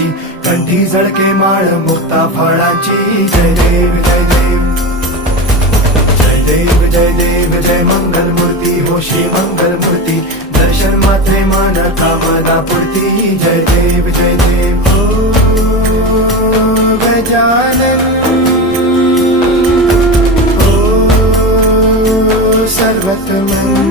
फुलांची, कंठी झळके माळ मुक्ता फळांची. जय देव जय देव जय देव जय देव जय मंगल मूर्ती हो श्री मंगल मूर्ती. दर्शन मात्रे मन कामना पूर्ती. जय देव जय देव. ओ गजानन ओ सर्वतमन